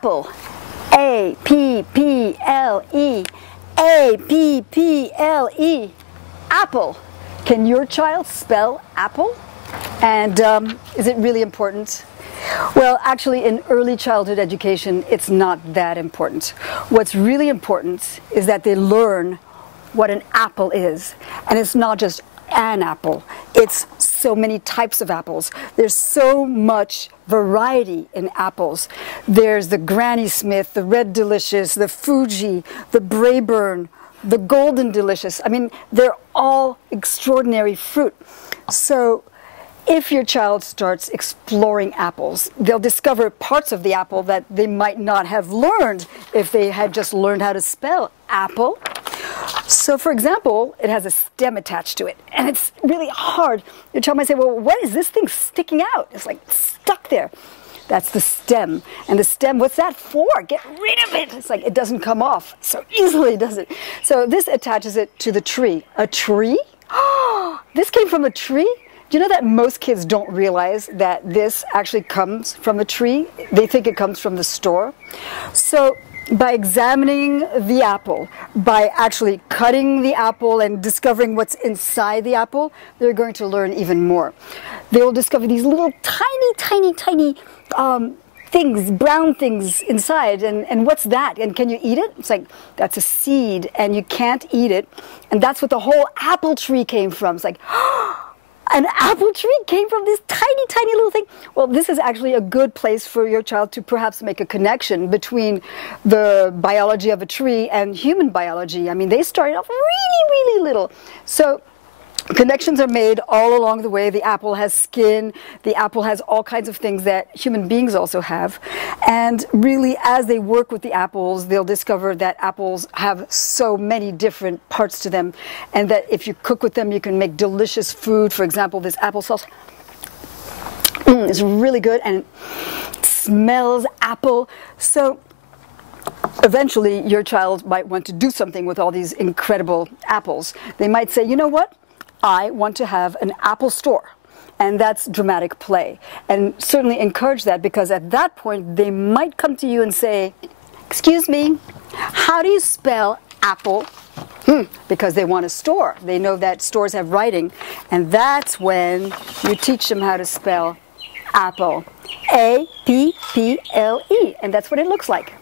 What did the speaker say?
Apple. A-P-P-L-E. A-P-P-L-E. Apple. Can your child spell apple? And is it really important? Well, actually, in early childhood education, it's not that important. What's really important is that they learn what an apple is. And it's not just an apple. It's so many types of apples. There's so much variety in apples. There's the Granny Smith, the Red Delicious, the Fuji, the Braeburn, the Golden Delicious. I mean, they're all extraordinary fruit. So if your child starts exploring apples, they'll discover parts of the apple that they might not have learned if they had just learned how to spell apple. So, for example, it has a stem attached to it, and it's really hard. Your child might say, well, what is this thing sticking out? It's like stuck there. That's the stem. And the stem, what's that for? Get rid of it. It's like it doesn't come off so easily, does it? So this attaches it to the tree. A tree? Oh, this came from a tree? Do you know that most kids don't realize that this actually comes from a tree? They think it comes from the store. So by examining the apple, by actually cutting the apple and discovering what's inside the apple, they're going to learn even more. They will discover these little tiny things, brown things inside, and what's that? And can you eat it? It's like, that's a seed, and you can't eat it. And that's what the whole apple tree came from. It's like, an apple tree came from this tiny little thing. Well, this is actually a good place for your child to perhaps make a connection between the biology of a tree and human biology. I mean, they started off really little. So connections are made all along the way. The apple has skin. The apple has all kinds of things that human beings also have. And really, as they work with the apples, they'll discover that apples have so many different parts to them, and that if you cook with them, you can make delicious food. For example, this applesauce is really good, and it smells apple. So eventually, your child might want to do something with all these incredible apples. They might say, you know what? I want to have an apple store. And that's dramatic play. And certainly encourage that, because at that point they might come to you and say, excuse me, how do you spell apple? Because they want a store. They know that stores have writing. And that's when you teach them how to spell apple. A-P-P-L-E. And that's what it looks like.